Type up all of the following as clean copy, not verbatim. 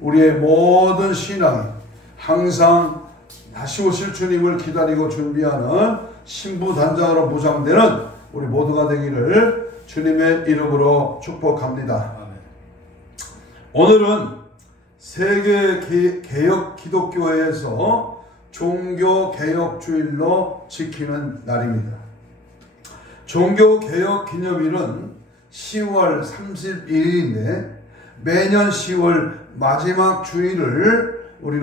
우리의 모든 신앙이 항상 다시 오실 주님을 기다리고 준비하는 신부단장으로 무장되는 우리 모두가 되기를 주님의 이름으로 축복합니다. 오늘은 세계 개혁 기독교회에서 종교개혁주일로 지키는 날입니다. 종교개혁 기념일은 10월 31일인데 매년 10월 마지막 주일을 우리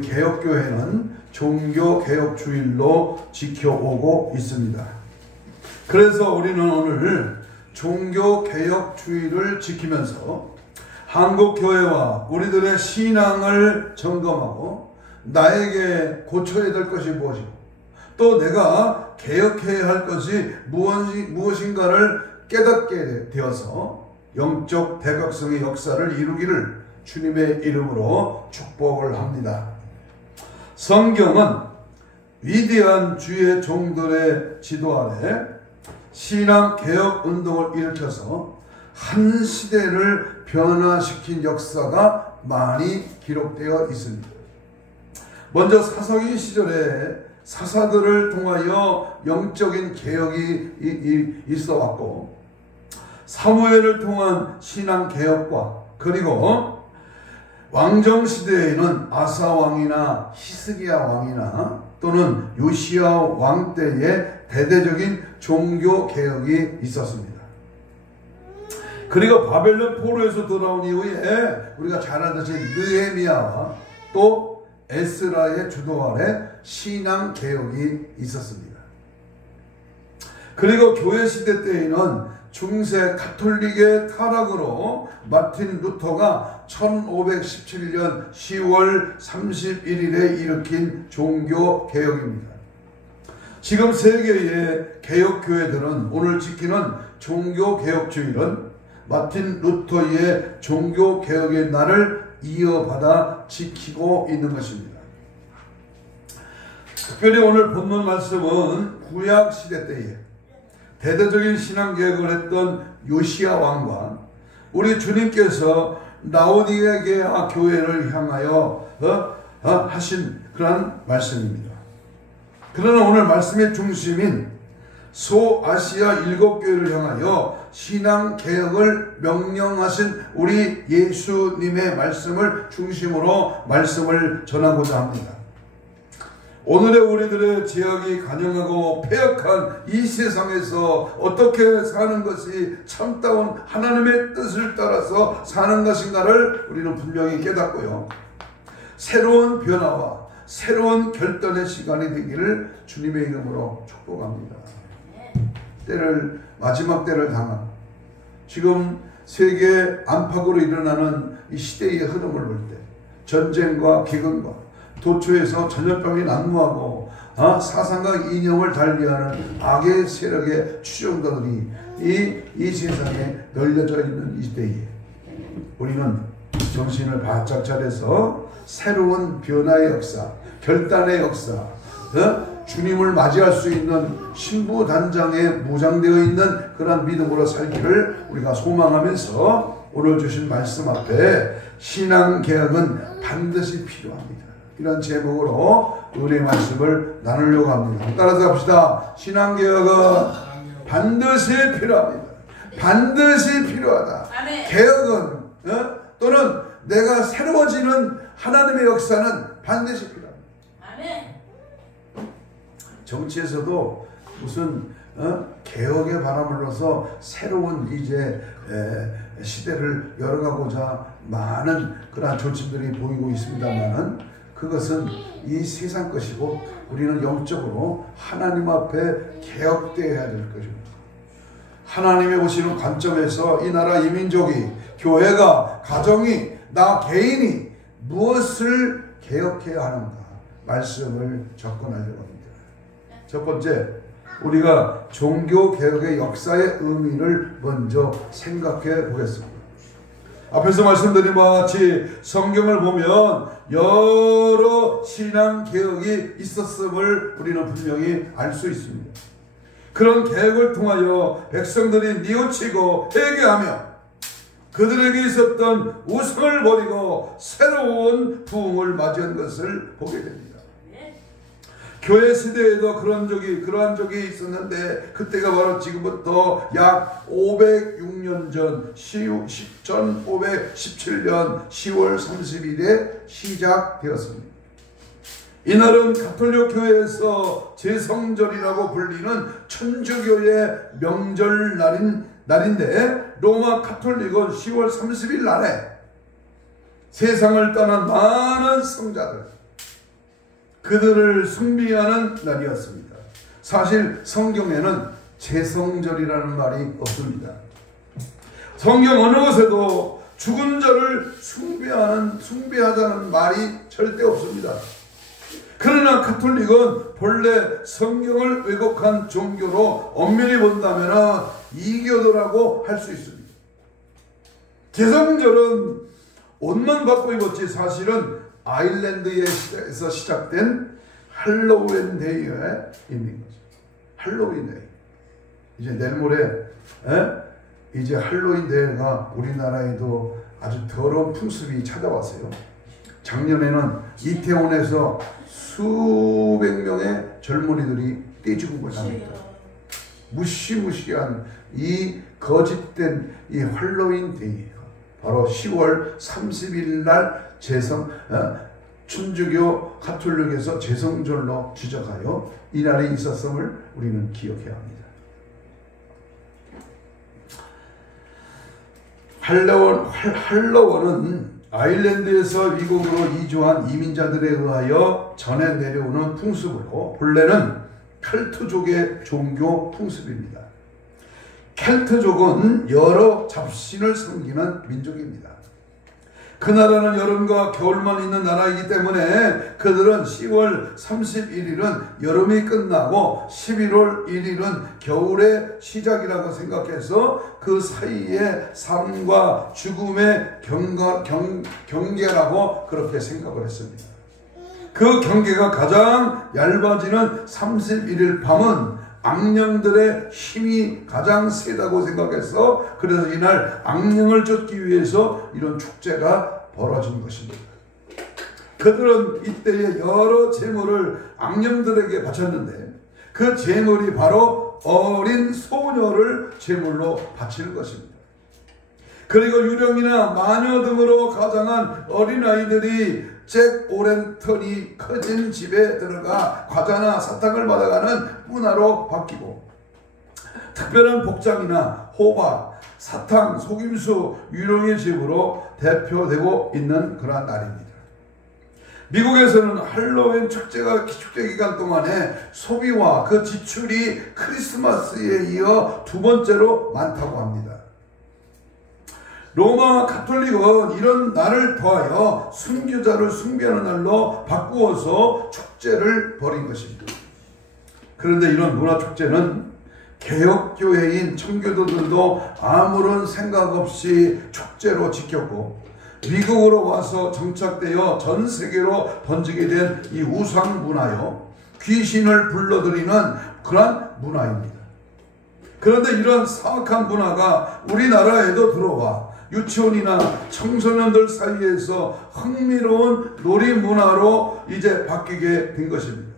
개혁교회는 종교개혁주일로 지켜오고 있습니다. 그래서 우리는 오늘 종교개혁주일을 지키면서 한국교회와 우리들의 신앙을 점검하고 나에게 고쳐야 될 것이 무엇이고 또 내가 개혁해야 할 것이 무엇인가를 깨닫게 되어서 영적 대각성의 역사를 이루기를 주님의 이름으로 축복을 합니다. 성경은 위대한 주의 종들의 지도 아래 신앙 개혁 운동을 일으켜서 한 시대를 변화시킨 역사가 많이 기록되어 있습니다. 먼저 사사기 시절에 사사들을 통하여 영적인 개혁이 있어 왔고 사무엘을 통한 신앙 개혁과 그리고 왕정시대에는 아사 왕이나 히스기야 왕이나 또는 요시야 왕 때에 대대적인 종교 개혁이 있었습니다. 그리고 바벨론 포로에서 돌아온 이후에 우리가 잘 알다시피 느헤미야와 또 에스라의 주도 아래 신앙 개혁이 있었습니다. 그리고 교회 시대 때에는 중세 가톨릭의 타락으로 마틴 루터가 1517년 10월 31일에 일으킨 종교 개혁입니다. 지금 세계의 개혁교회들은 오늘 지키는 종교 개혁주일은 마틴 루터의 종교 개혁의 날을 이어받아 지키고 있는 것입니다. 특별히 오늘 본문 말씀은 구약 시대 때에 대대적인 신앙 개혁을 했던 요시야 왕과 우리 주님께서 라오디게아 교회를 향하여 하신 그런 말씀입니다. 그러나 오늘 말씀의 중심인 소아시아 7교회를 향하여 신앙 개혁을 명령하신 우리 예수님의 말씀을 중심으로 말씀을 전하고자 합니다. 오늘의 우리들의 죄악이 간영하고 패역한 이 세상에서 어떻게 사는 것이 참다운 하나님의 뜻을 따라서 사는 것인가를 우리는 분명히 깨닫고요. 새로운 변화와 새로운 결단의 시간이 되기를 주님의 이름으로 축복합니다. 마지막 때를 당한 지금 세계 안팎으로 일어나는 이 시대의 흐름을 볼 때 전쟁과 기근과 도처에서 전염병이 난무하고 사상과 이념을 달리하는 악의 세력의 추종자들이 이 세상에 널려져 있는 이 시대에 우리는 정신을 바짝 차려서 새로운 변화의 역사, 결단의 역사, 주님을 맞이할 수 있는 신부단장에 무장되어 있는 그런 믿음으로 살기를 우리가 소망하면서 오늘 주신 말씀 앞에 신앙개혁은 반드시 필요합니다. 이런 제목으로 우리의 말씀을 나누려고 합니다. 따라서 합시다. 신앙개혁은 반드시 필요합니다. 반드시 필요하다. 개혁은 또는 내가 새로워지는 하나님의 역사는 반드시 필요합니다. 정치에서도 무슨 개혁의 바람을 불어서 새로운 이제 시대를 열어가고자 많은 그러한 조짐들이 보이고 있습니다만은 그것은 이 세상 것이고 우리는 영적으로 하나님 앞에 개혁되어야 될 것입니다. 하나님의 보시는 관점에서 이 나라 이 민족이 교회가 가정이 나 개인이 무엇을 개혁해야 하는가 말씀을 접근하려고 합니다. 첫 번째, 우리가 종교개혁의 역사의 의미를 먼저 생각해 보겠습니다. 앞에서 말씀드린 바와 같이 성경을 보면 여러 신앙개혁이 있었음을 우리는 분명히 알 수 있습니다. 그런 개혁을 통하여 백성들이 뉘우치고 회개하며 그들에게 있었던 우상을 버리고 새로운 부흥을 맞이한 것을 보게 됩니다. 교회 시대에도 그러한 적이 있었는데, 그때가 바로 지금부터 약 506년 전 1517년 10월 30일에 시작되었습니다. 이날은 가톨릭 교회에서 제성절이라고 불리는 천주교의 명절 날인데, 로마 가톨릭은 10월 30일 날에 세상을 떠난 많은 성자들, 그들을 숭배하는 날이었습니다. 사실 성경에는 제성절이라는 말이 없습니다. 성경 어느 곳에도 죽은 자를 숭배하자는 말이 절대 없습니다. 그러나 가톨릭은 본래 성경을 왜곡한 종교로 엄밀히 본다면 이교도라고 할 수 있습니다. 제성절은 옷만 바꿔 입었지 사실은 아일랜드에서 시작된 할로윈 데이에 있는 거죠. 할로윈 데이. 이제 내일 모레 이제 할로윈 데이가 우리나라에도 아주 더러운 풍습이 찾아왔어요. 작년에는 이태원에서 수백 명의 젊은이들이 떼죽은 것입니다. 무시무시한 이 거짓된 이 할로윈 데이가 바로 10월 30일 날 천주교 가톨릭에서 제성절로 지적하여 이 날이 있었음을 우리는 기억해야 합니다. 할로윈은 아일랜드에서 미국으로 이주한 이민자들에 의하여 전해 내려오는 풍습으로 본래는 켈트족의 종교 풍습입니다. 켈트족은 여러 잡신을 섬기는 민족입니다. 그 나라는 여름과 겨울만 있는 나라이기 때문에 그들은 10월 31일은 여름이 끝나고 11월 1일은 겨울의 시작이라고 생각해서 그 사이에 삶과 죽음의 경계라고 그렇게 생각을 했습니다. 그 경계가 가장 얇아지는 31일 밤은 악령들의 힘이 가장 세다고 생각해서, 그래서 이날 악령을 쫓기 위해서 이런 축제가 벌어진 것입니다. 그들은 이때에 여러 제물을 악령들에게 바쳤는데, 그 제물이 바로 어린 소녀를 제물로 바치는 것입니다. 그리고 유령이나 마녀 등으로 가장한 어린아이들이 잭 오랭턴이 커진 집에 들어가 과자나 사탕을 받아가는 문화로 바뀌고, 특별한 복장이나 호박, 사탕, 속임수, 유령의 집으로 대표되고 있는 그러한 날입니다. 미국에서는 할로윈 축제 기간 동안에 소비와 그 지출이 크리스마스에 이어 두 번째로 많다고 합니다. 로마 가톨릭은 이런 날을 더하여 순교자를 숭배하는 날로 바꾸어서 축제를 벌인 것입니다. 그런데 이런 문화 축제는 개혁교회인 청교도들도 아무런 생각 없이 축제로 지켰고, 미국으로 와서 정착되어 전 세계로 번지게 된 이 우상 문화요, 귀신을 불러들이는 그러한 문화입니다. 그런데 이런 사악한 문화가 우리나라에도 들어와 유치원이나 청소년들 사이에서 흥미로운 놀이 문화로 이제 바뀌게 된 것입니다.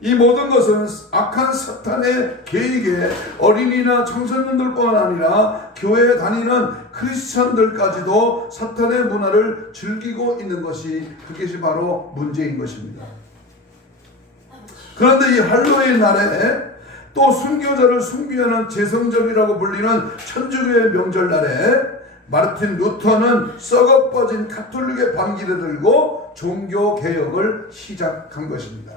이 모든 것은 악한 사탄의 계획에 어린이나 청소년들뿐 아니라 교회에 다니는 크리스천들까지도 사탄의 문화를 즐기고 있는 그것이 바로 문제인 것입니다. 그런데 이 할로윈 날에 또 순교자를 숭배하는 제성절이라고 불리는 천주교의 명절날에 마르틴 루터는 썩어빠진 가톨릭의 반기를 들고 종교개혁을 시작한 것입니다.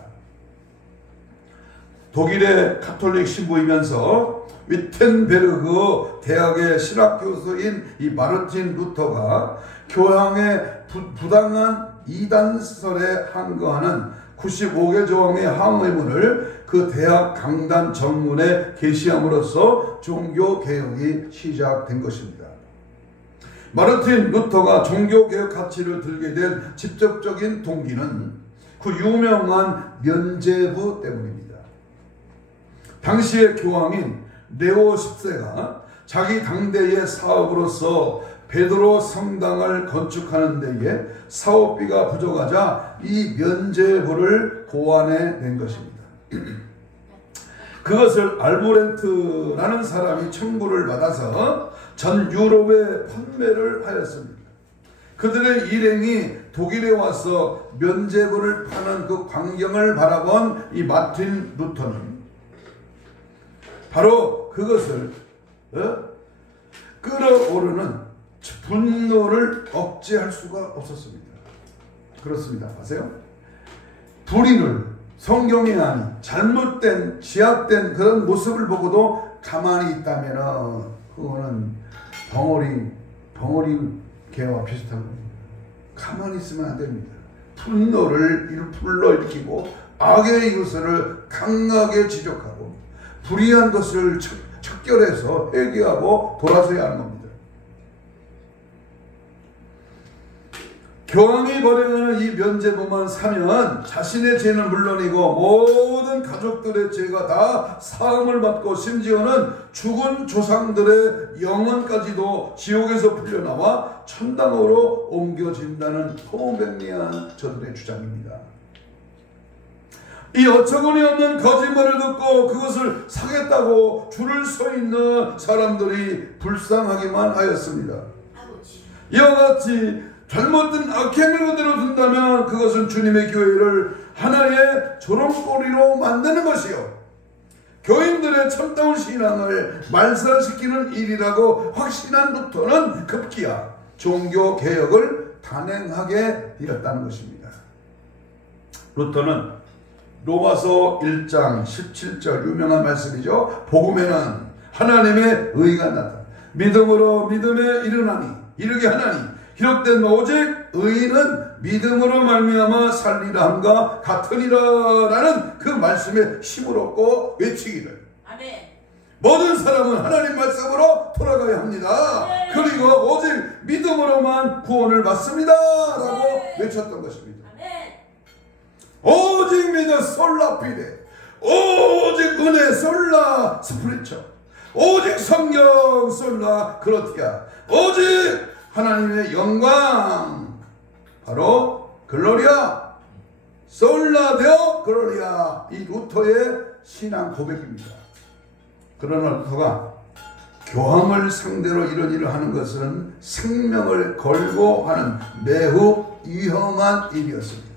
독일의 가톨릭 신부이면서 위텐베르그 대학의 신학교수인 이 마르틴 루터가 교황의 부당한 이단설에 항거하는 95개 조항의 항의문을 그 대학 강단 정문에 게시함으로써 종교개혁이 시작된 것입니다. 마르틴 루터가 종교개혁 가치를 들게 된 직접적인 동기는 그 유명한 면죄부 때문입니다. 당시의 교황인 레오 10세가 자기 당대의 사업으로서 베드로 성당을 건축하는 데에 사업비가 부족하자 이 면제부를 고안해낸 것입니다. 그것을 알보렌트라는 사람이 청구를 받아서 전 유럽에 판매를 하였습니다. 그들의 일행이 독일에 와서 면제부를 파는 그 광경을 바라본 이 마틴 루터는 바로 그것을 끌어오르는 분노를 억제할 수가 없었습니다. 그렇습니다. 아세요? 불의를 성경이 아닌 잘못된 지약된 그런 모습을 보고도 가만히 있다면 그거는 벙어리 개와 비슷한 겁니다. 가만히 있으면 안 됩니다. 분노를 불러일으키고 악의 이웃을 강하게 지적하고 불의한 것을 척결해서 회개하고 돌아서야 하는 겁니다. 교황이 벌행하는 이 면제부만 사면 자신의 죄는 물론이고 모든 가족들의 죄가 다 사함을 받고 심지어는 죽은 조상들의 영혼까지도 지옥에서 풀려나와 천당으로 옮겨진다는 호명리한 저들의 주장입니다. 이 어처구니 없는 거짓말을 듣고 그것을 사겠다고 줄을 서 있는 사람들이 불쌍하기만 하였습니다. 이와 같이 잘못된 악행을 그대로 둔다면 그것은 주님의 교회를 하나의 조롱거리로 만드는 것이요 교인들의 참다운 신앙을 말살시키는 일이라고 확신한 루터는 급기야 종교개혁을 단행하게 되었다는 것입니다. 루터는 로마서 1장 17절 유명한 말씀이죠. 복음에는 하나님의 의가 나타나 믿음으로 믿음에 이르게 하나니 기록된 오직 의인은 믿음으로 말미암아 살리라 함과 같으니라라는 그 말씀에 힘을 얻고 외치기를. 아멘. 모든 사람은 하나님 말씀으로 돌아가야 합니다. 아멘. 그리고 오직 믿음으로만 구원을 받습니다라고 아멘. 외쳤던 것입니다. 아멘. 오직 믿음 솔라 피데, 오직 은혜 솔라 스프리처, 오직 성경 솔라 그로티아, 오직 하나님의 영광 바로 글로리아 솔라 데오 글로리아 이 루터의 신앙 고백입니다. 그러나 루터가 교황을 상대로 이런 일을 하는 것은 생명을 걸고 하는 매우 위험한 일이었습니다.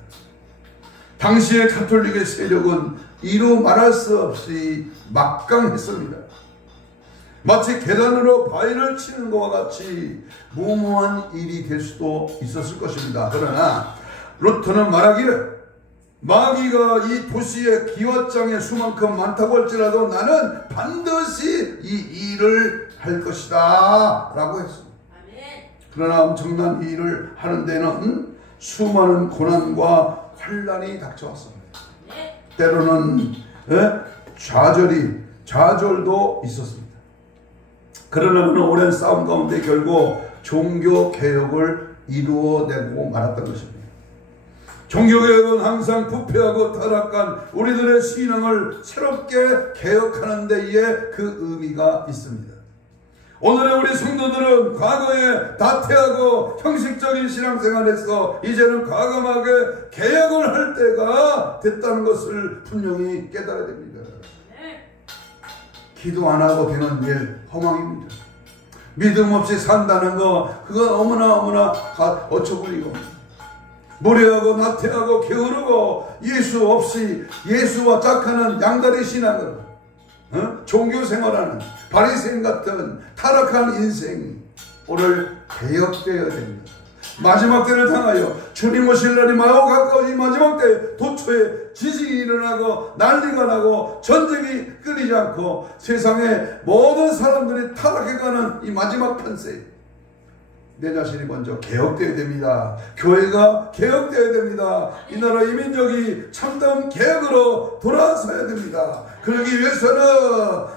당시의 가톨릭의 세력은 이루 말할 수 없이 막강했습니다. 마치 계단으로 바위를 치는 것과 같이 무모한 일이 될 수도 있었을 것입니다. 그러나 루터는 말하기를 마귀가 이 도시의 기왓장의 수만큼 많다고 할지라도 나는 반드시 이 일을 할 것이다 라고 했습니다. 그러나 엄청난 이 일을 하는 데는 수많은 고난과 환란이 닥쳐왔습니다. 때로는 좌절도 있었습니다. 그러나 그는 오랜 싸움 가운데 결국 종교개혁을 이루어내고 말았던 것입니다. 종교개혁은 항상 부패하고 타락한 우리들의 신앙을 새롭게 개혁하는 데에 그 의미가 있습니다. 오늘의 우리 성도들은 과거에 나태하고 형식적인 신앙생활에서 이제는 과감하게 개혁을 할 때가 됐다는 것을 분명히 깨달아야 됩니다. 기도 안 하고 되는 일 허망입니다. 믿음 없이 산다는 거 그건 너무나 어처구니고 무례하고 나태하고 게으르고 예수 없이 예수와 짝하는 양다리 신앙으로 종교생활하는 바리새인 같은 타락한 인생 오늘 개혁되어야 됩니다. 마지막 때를 향하여 주님 오실 날이 마구 가까워진 마지막 때 도처에 지진이 일어나고 난리가 나고 전쟁이 끊이지 않고 세상의 모든 사람들이 타락해가는 이 마지막 판세 내 자신이 먼저 개혁되어야 됩니다. 교회가 개혁되어야 됩니다. 이 나라 이 민족이 참다운 개혁으로 돌아서야 됩니다. 그러기 위해서는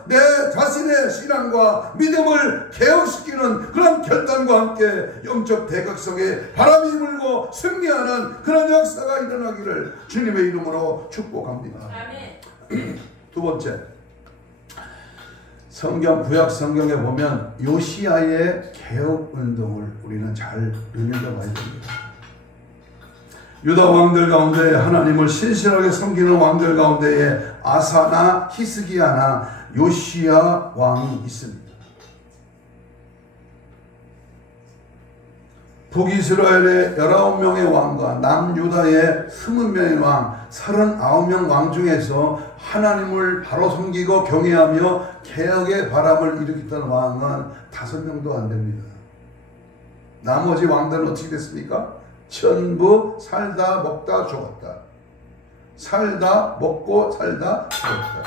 내 자신의 신앙과 믿음을 개혁시키는 그런 결단과 함께 영적 대각성에 바람이 불고 승리하는 그런 역사가 일어나기를 주님의 이름으로 축복합니다. 두 번째, 구약 성경에 보면 요시야의 개혁 운동을 우리는 잘 눈여겨봐야 됩니다. 유다 왕들 가운데 하나님을 신실하게 섬기는 왕들 가운데에 아사나 히스기야나 요시야 왕이 있습니다. 북이스라엘의 19명의 왕과 남유다의 20명의 왕, 39명 왕 중에서 하나님을 바로 섬기고 경외하며 개혁의 바람을 일으켰던 왕은 5명도 안 됩니다. 나머지 왕들은 어떻게 됐습니까? 전부 살다 먹다 죽었다. 살다 먹고 살다 죽었다.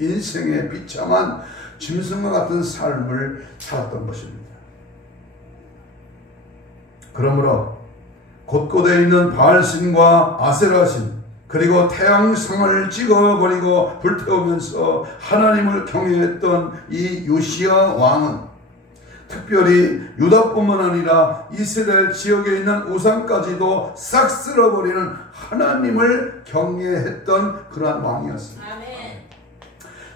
인생의 비참한 짐승과 같은 삶을 살았던 것입니다. 그러므로 곳곳에 있는 바알신과 아세라신 그리고 태양성을 찍어버리고 불태우면서 하나님을 경외했던 이 요시야 왕은 특별히 유다뿐만 아니라 이스라엘 지역에 있는 우상까지도 싹 쓸어버리는 하나님을 경외했던 그러한 왕이었습니다. 아멘.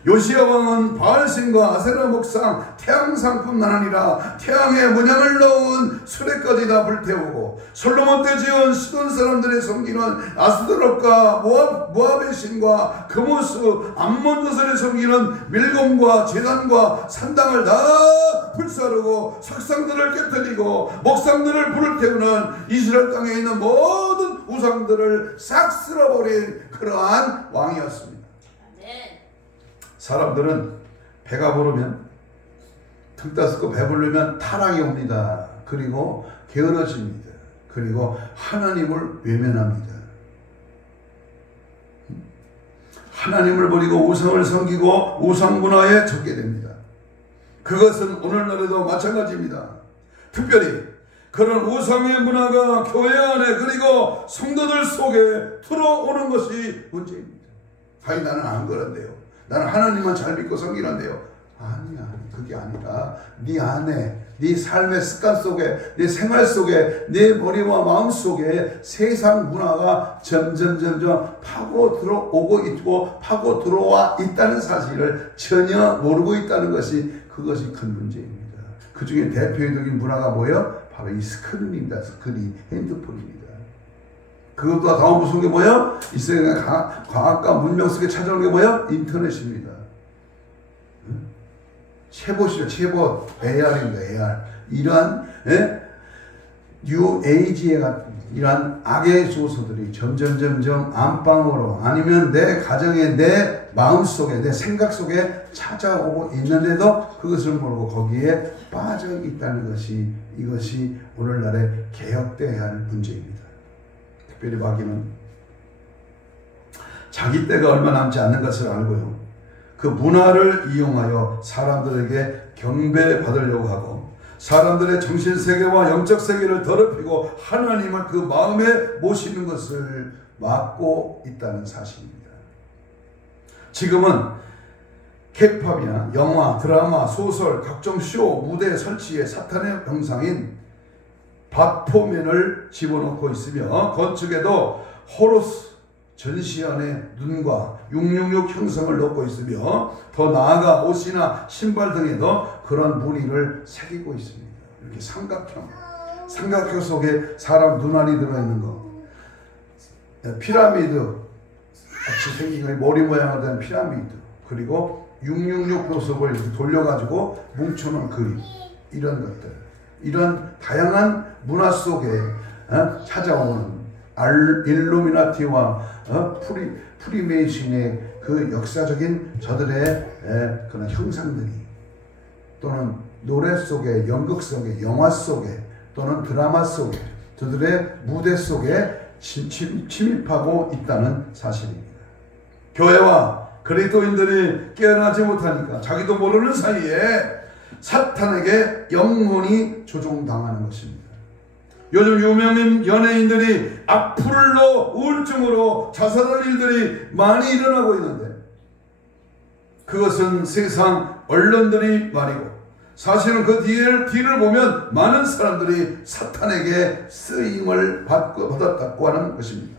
요시야 왕은 바알신과 아세라 목상 태양상뿐만 아니라 태양에 문양을 넣은 수레까지 다 불태우고 솔로몬 때 지은 시돈 사람들의 섬기는 아스드롯과 모압의 신과 그모스 암몬 자손의 섬기는 밀곰과 제단과 산당을 다 불사르고 석상들을 깨뜨리고 목상들을 불을 태우는 이스라엘 땅에 있는 모든 우상들을 싹 쓸어버린 그러한 왕이었습니다. 사람들은 배가 부르면 등 따스고 배부르면 타락이 옵니다. 그리고 게으러집니다. 그리고 하나님을 외면합니다. 하나님을 버리고 우상을 섬기고 우상 문화에 젖게 됩니다. 그것은 오늘날에도 마찬가지입니다. 특별히 그런 우상의 문화가 교회 안에 그리고 성도들 속에 들어오는 것이 문제입니다. 아니 나는 안 그런데요. 나는 하나님만 잘 믿고 섬기는데요. 아니야. 그게 아니라 네 안에 네 삶의 습관 속에 네 생활 속에 네 머리와 마음 속에 세상 문화가 점점 파고 들어오고 있고 파고 들어와 있다는 사실을 전혀 모르고 있다는 것이 그것이 큰 문제입니다. 그 중에 대표적인 문화가 뭐예요? 바로 이 스크린입니다. 스크린, 핸드폰입니다. 그것보다 더 무서운 게 뭐예요? 이스라엘의 과학과 문명 속에 찾아오는 게 뭐예요? 인터넷입니다. 최보시죠. 최보 AR입니다. AR. 이러한 뉴 에이지에 같은 이러한 악의 소서들이 점점 안방으로 아니면 내 가정에 내 마음속에 내 생각 속에 찾아오고 있는데도 그것을 모르고 거기에 빠져 있다는 것이 이것이 오늘날의 개혁돼야 할 문제입니다. 특별히 마귀는 자기 때가 얼마 남지 않는 것을 알고요. 그 문화를 이용하여 사람들에게 경배받으려고 하고 사람들의 정신세계와 영적세계를 더럽히고 하나님을 그 마음에 모시는 것을 막고 있다는 사실입니다. 지금은 케이팝이나 영화, 드라마, 소설, 각종 쇼, 무대 설치에 사탄의 형상인 바포맨을 집어넣고 있으며 건축에도 호루스 전시안의 눈과 666 형상을 넣고 있으며 더 나아가 옷이나 신발 등에도 그런 무늬를 새기고 있습니다. 이렇게 삼각형 속에 사람 눈알이 들어있는 거, 피라미드 같이 생긴 머리 모양으로 된 피라미드, 그리고 666 보석을 이렇게 돌려가지고 뭉쳐놓은 그림, 이런 것들, 이런 다양한 문화 속에 찾아오는 일루미나티와 프리메이슨의 그 역사적인 저들의 그런 형상들이 또는 노래 속에, 연극 속에, 영화 속에 또는 드라마 속에 저들의 무대 속에 침입하고 있다는 사실입니다. 교회와 그리스도인들이 깨어나지 못하니까 자기도 모르는 사이에 사탄에게 영원히 조종당하는 것입니다. 요즘 유명인 연예인들이 악플로 우울증으로 자살할 일들이 많이 일어나고 있는데 그것은 세상 언론들이 말이고 사실은 그 뒤를 보면 많은 사람들이 사탄에게 쓰임을 받았다고 하는 것입니다.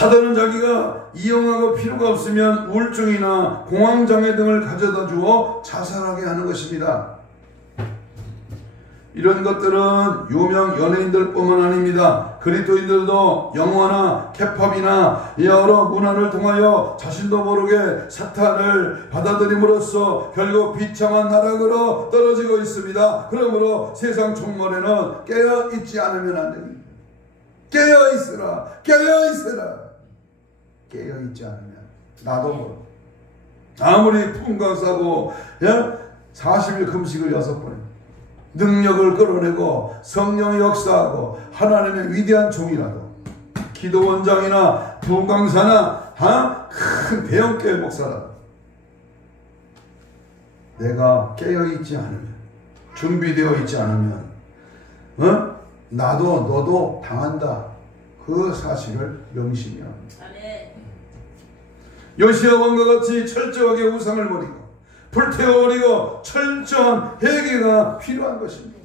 사단은 자기가 이용하고 필요가 없으면 우울증이나 공황장애 등을 가져다 주어 자살하게 하는 것입니다. 이런 것들은 유명 연예인들뿐만 아닙니다. 그리스도인들도 영화나 케팝이나 여러 문화를 통하여 자신도 모르게 사탄을 받아들임으로써 결국 비참한 나락으로 떨어지고 있습니다. 그러므로 세상 총괄에는 깨어있지 않으면 안 됩니다. 깨어있으라, 깨어있으라. 깨어있지 않으면 나도 모르고 아무리 풍각사고 40일 금식을 6번 능력을 끌어내고 성령의 역사하고 하나님의 위대한 종이라도 기도원장이나 부흥강사나 큰 대형교회 목사라도 내가 깨어있지 않으면 준비되어 있지 않으면 나도 너도 당한다. 그 사실을 명심해야 합니다. 요시야 왕과 같이 철저하게 우상을 버리고 불태워버리고 철저한 회개가 필요한 것입니다.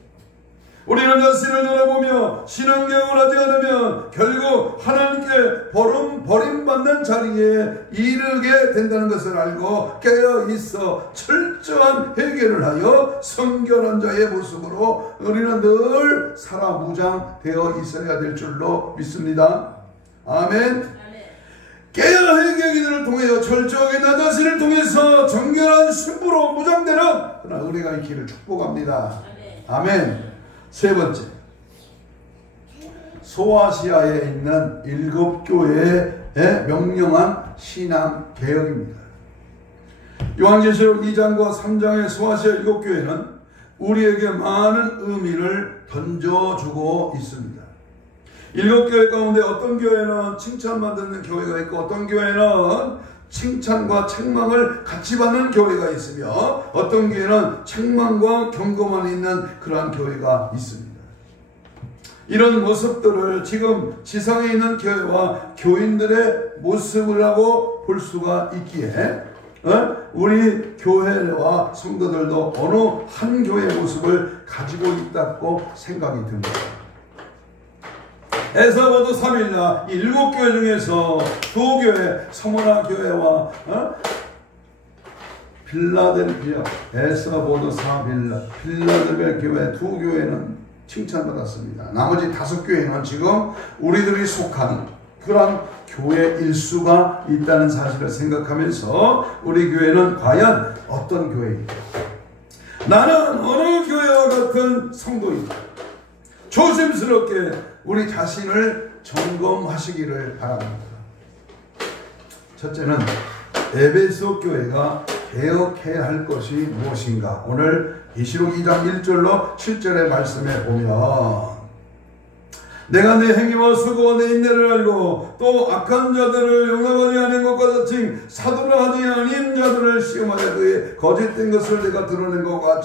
우리는 자신을 돌아보며 신앙개혁을 하지 않으면 결국 하나님께 버림받는 자리에 이르게 된다는 것을 알고 깨어있어 철저한 회개를 하여 성결한 자의 모습으로 우리는 늘 살아 무장되어 있어야 될 줄로 믿습니다. 아멘. 깨어 회개의 기도를 통하여 철저하게 나 자신을 통해서 정결한 신부로 무장되는 그러나 은혜가 있기를 축복합니다. 아멘. 세 번째, 소아시아에 있는 7교회에 명령한 신앙 개혁입니다. 요한계시록 2장과 3장의 소아시아 7교회는 우리에게 많은 의미를 던져주고 있습니다. 7교회 가운데 어떤 교회는 칭찬만 듣는 교회가 있고 어떤 교회는 칭찬과 책망을 같이 받는 교회가 있으며 어떤 교회는 책망과 경고만 있는 그러한 교회가 있습니다. 이런 모습들을 지금 지상에 있는 교회와 교인들의 모습이라고 볼 수가 있기에 우리 교회와 성도들도 어느 한 교회의 모습을 가지고 있다고 생각이 듭니다. 에서버도 3일날 7교회 중에서 2교회 서머나 교회와 필라델피아 에서버도 4빌라 필라델피아 교회 2교회는 칭찬받았습니다. 나머지 5교회는 지금 우리들이 속한 그런 교회 일수가 있다는 사실을 생각하면서 우리 교회는 과연 어떤 교회일까? 나는 어느 교회와 같은 성도이다. 조심스럽게 우리 자신을 점검하시기를 바랍니다. 첫째는 에베소 교회가 개혁해야 할 것이 무엇인가? 오늘 계시록 2장 1절로 7절의 말씀에 보면 내가 내 행위와 수고와 내 인내를 알고 또 악한 자들을 용납하지 않은 것과 같이 사도를 하지 아닌 자들을 시험하여 그의 거짓된 것을 내가 드러낸 것과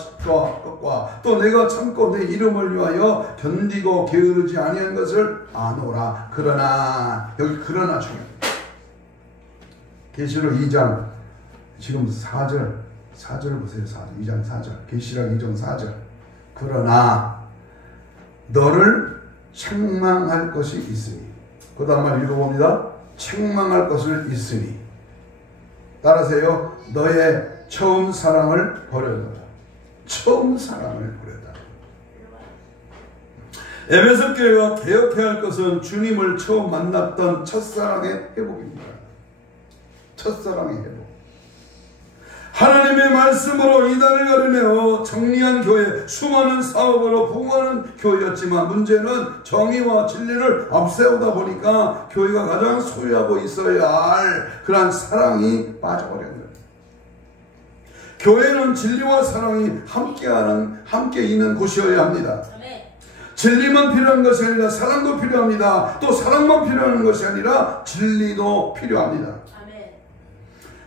또 내가 참고 내 이름을 위하여 견디고 게으르지 아니한 것을 아노라. 그러나 여기 그러나 중요합니다. 계시록 2장 지금 4절 보세요. 2장 4절 계시록 2장 4절 그러나 너를 책망할 것이 있으니 그 다음 말 읽어봅니다. 책망할 것을 있으니 따라서요. 너의 처음 사랑을 버려라. 처음 사랑을 버려라. 에베소 교회가 개혁해야 할 것은 주님을 처음 만났던 첫사랑의 회복입니다. 첫사랑의 회복. 하나님의 말씀으로 이단을 가르내어 정리한 교회, 수많은 사업으로 부흥하는 교회였지만 문제는 정의와 진리를 앞세우다 보니까 교회가 가장 소유하고 있어야 할 그러한 사랑이 빠져버린 거예요. 교회는 진리와 사랑이 함께 있는 곳이어야 합니다. 진리만 필요한 것이 아니라 사랑도 필요합니다. 또 사랑만 필요한 것이 아니라 진리도 필요합니다.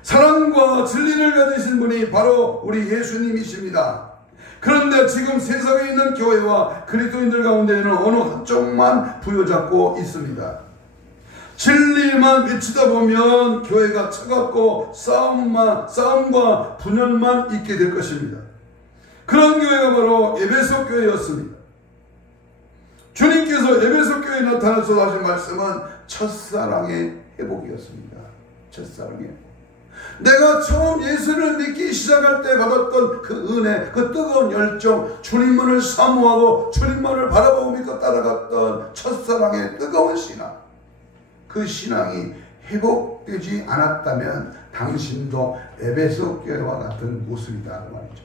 사랑과 진리를 가지신 분이 바로 우리 예수님이십니다. 그런데 지금 세상에 있는 교회와 그리스도인들 가운데에는 어느 한쪽만 부여잡고 있습니다. 진리만 외치다 보면 교회가 차갑고 싸움과 분열만 있게 될 것입니다. 그런 교회가 바로 에베소 교회였습니다. 주님께서 에베소 교회에 나타나서 하신 말씀은 첫사랑의 회복이었습니다. 첫사랑의 회복. 내가 처음 예수를 믿기 시작할 때 받았던 그 은혜, 그 뜨거운 열정, 주님만을 사모하고 주님만을 바라보고 믿고 따라갔던 첫사랑의 뜨거운 신앙, 그 신앙이 회복되지 않았다면 당신도 에베소 교회와 같은 모습이다 말이죠.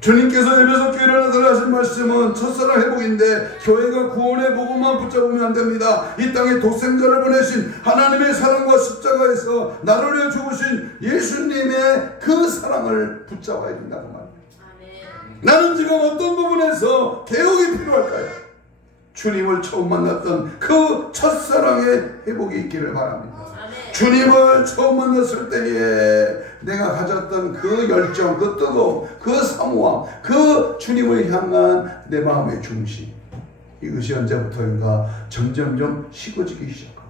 주님께서 에베소 교회를 나타나신 말씀은 첫사랑 회복인데, 교회가 구원의 복음만 붙잡으면 안 됩니다. 이 땅에 독생자를 보내신 하나님의 사랑과 십자가에서 나를 위해 죽으신 예수님의 그 사랑을 붙잡아야 된다고 말입니다. 나는 지금 어떤 부분에서 개혁이 필요할까요? 주님을 처음 만났던 그 첫사랑의 회복이 있기를 바랍니다. 주님을 처음 만났을 때에 내가 가졌던 그 열정, 그 뜨거움, 그 사모함, 그 주님을 향한 내 마음의 중심, 이것이 언제부터인가 점점점 식어지기 시작하고,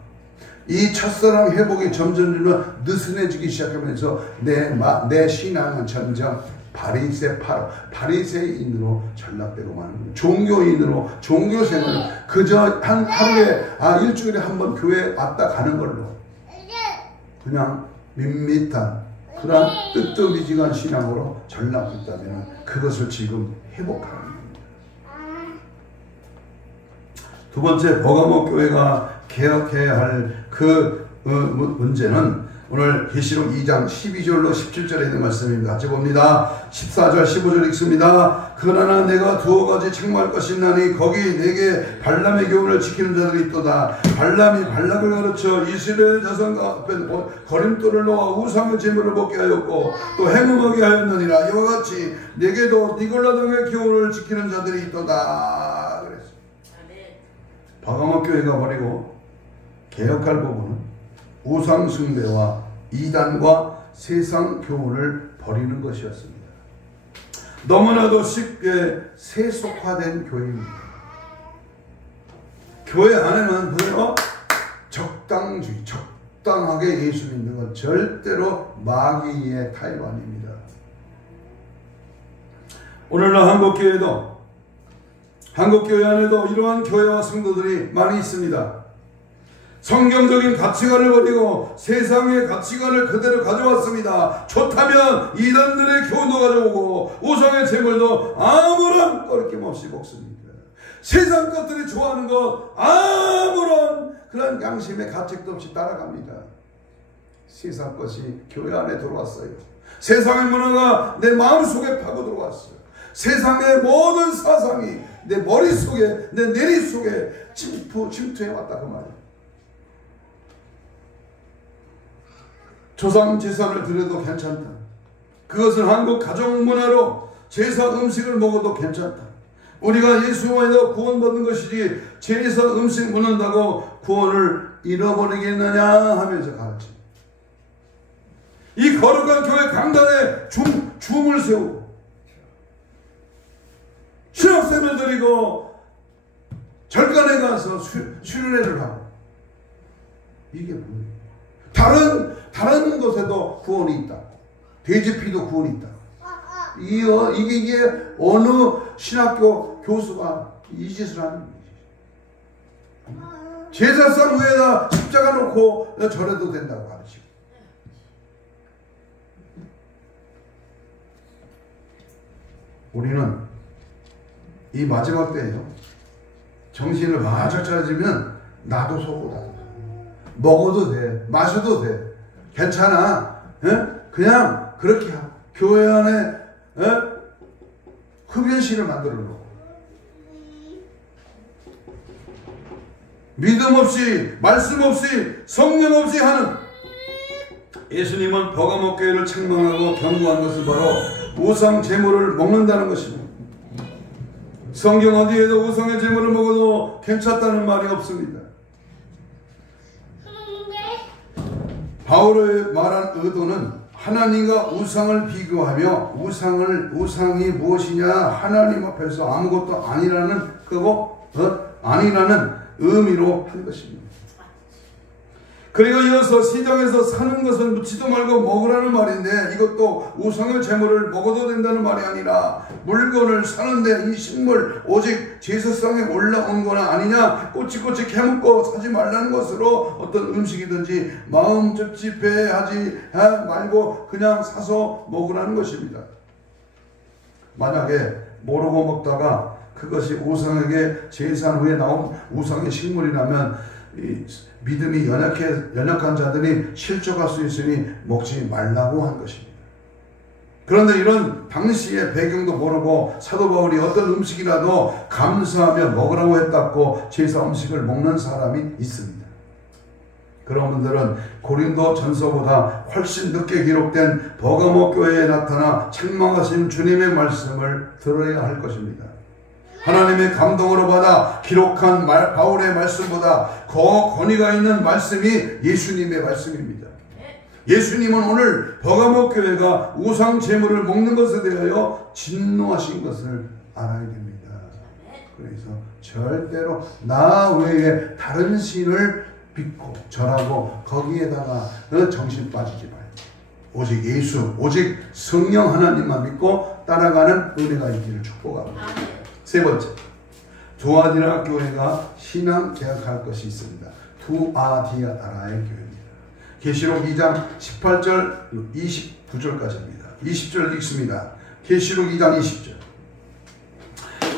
이 첫사랑 회복이 점점 느슨해지기 시작하면서 내 신앙은 점점 바리새인으로 전락되고 마는 거예요. 종교인으로, 종교생활, 그저 한 하루에 일주일에 한 번 교회 왔다 가는 걸로 그냥 밋밋한 그런 뜨뜻미지근한 신앙으로 전락했다면 그것을 지금 회복하는 겁니다. 두 번째, 버가모 교회가 개혁해야 할 그 문제는 오늘 계시록 2장 12절로 17절에 있는 말씀입니다. 같이 봅니다. 14절 15절 읽습니다. 그러나 내가 두어 가지 책망할 것이 있나니 거기 내게 발람의 교훈을 지키는 자들이 있도다. 발람이 발락을 가르쳐 이스라엘 자손 앞에 거림돌을 놓아 우상의 제물을 먹게 하였고 또 행음하게 하였느니라. 이와 같이 내게도 니골라 등의 교훈을 지키는 자들이 있도다. 그랬습니다. 버가모 교회가 버리고 개혁할 부분은 우상 숭배와 이단과 세상 교훈을 버리는 것이었습니다. 너무나도 쉽게 세속화된 교회입니다. 교회 안에는 뭐예요? 적당주의, 적당하게 예수 믿는 건 절대로 마귀의 타입아닙니다. 오늘날 한국교회 안에도 이러한 교회와 성도들이 많이 있습니다. 성경적인 가치관을 버리고 세상의 가치관을 그대로 가져왔습니다. 좋다면 이단들의 교훈도 가져오고 우상의 제물도 아무런 꺼리낌 없이 먹습니다. 세상 것들이 좋아하는 것 아무런 그런 양심의 가책도 없이 따라갑니다. 세상 것이 교회 안에 들어왔어요. 세상의 문화가 내 마음속에 파고 들어왔어요. 세상의 모든 사상이 내 머릿속에, 내 내리 속에 침투해왔다 그 말이에요. 조상 제사를 드려도 괜찮다. 그것은 한국 가정 문화로 제사 음식을 먹어도 괜찮다. 우리가 예수와에서 구원받는 것이지 제사 음식 먹는다고 구원을 잃어버리겠느냐 하면서 가르치. 이 거룩한 교회 강단에 줌을 세우고 신학생을 드리고 절간에 가서 수련회를 하고, 이게 뭐예요? 다른 곳에도 구원이 있다. 돼지피도 구원이 있다. 이게 어느 신학교 교수가 이 짓을 하는 거지. 제사상 위에다 십자가 놓고 절해도 된다고 가르치고. 우리는 이 마지막 때에요. 정신을 바짝 차려지면 나도 속고다. 먹어도 돼. 마셔도 돼. 괜찮아. 그냥 그렇게 교회 안에 흡연실을 만들어 놓고 믿음 없이 말씀 없이 성령 없이 하는, 예수님은 버가모 교회를 책망하고 경고한 것은 바로 우상 제물을 먹는다는 것입니다. 성경 어디에도 우상의 제물을 먹어도 괜찮다는 말이 없습니다. 바울의 말한 의도는 하나님과 우상을 비교하며 우상이 무엇이냐, 하나님 앞에서 아무것도 아니라는 의미로 한 것입니다. 그리고 이어서 시장에서 사는 것은 묻지도 말고 먹으라는 말인데, 이것도 우상의 재물을 먹어도 된다는 말이 아니라 물건을 사는데 이 식물 오직 제사상에 올라온 거나 아니냐, 꼬치꼬치 캐묻고 사지 말라는 것으로 어떤 음식이든지 마음 찝찝해하지 말고 그냥 사서 먹으라는 것입니다. 만약에 모르고 먹다가 그것이 우상에게 제사한 후에 나온 우상의 식물이라면 이 믿음이 연약한 자들이 실족할 수 있으니 먹지 말라고 한 것입니다. 그런데 이런 당시의 배경도 모르고 사도 바울이 어떤 음식이라도 감사하며 먹으라고 했다고 제사 음식을 먹는 사람이 있습니다. 그런 분들은 고린도 전서보다 훨씬 늦게 기록된 버가모 교회에 나타나 책망하신 주님의 말씀을 들어야 할 것입니다. 하나님의 감동으로 받아 기록한 바울의 말씀보다 더 권위가 있는 말씀이 예수님의 말씀입니다. 예수님은 오늘 버가모 교회가 우상 제물을 먹는 것에 대하여 진노하신 것을 알아야 됩니다. 그래서 절대로 나 외에 다른 신을 믿고 절하고 거기에다가 정신 빠지지 말고 오직 예수, 오직 성령 하나님만 믿고 따라가는 은혜가 있기를 축복합니다. 세 번째, 두아디라 교회가 신앙 개혁할 것이 있습니다. 두아디아라의 교회입니다. 계시록 2장 18절 29절까지입니다. 20절 읽습니다. 계시록 2장 20절.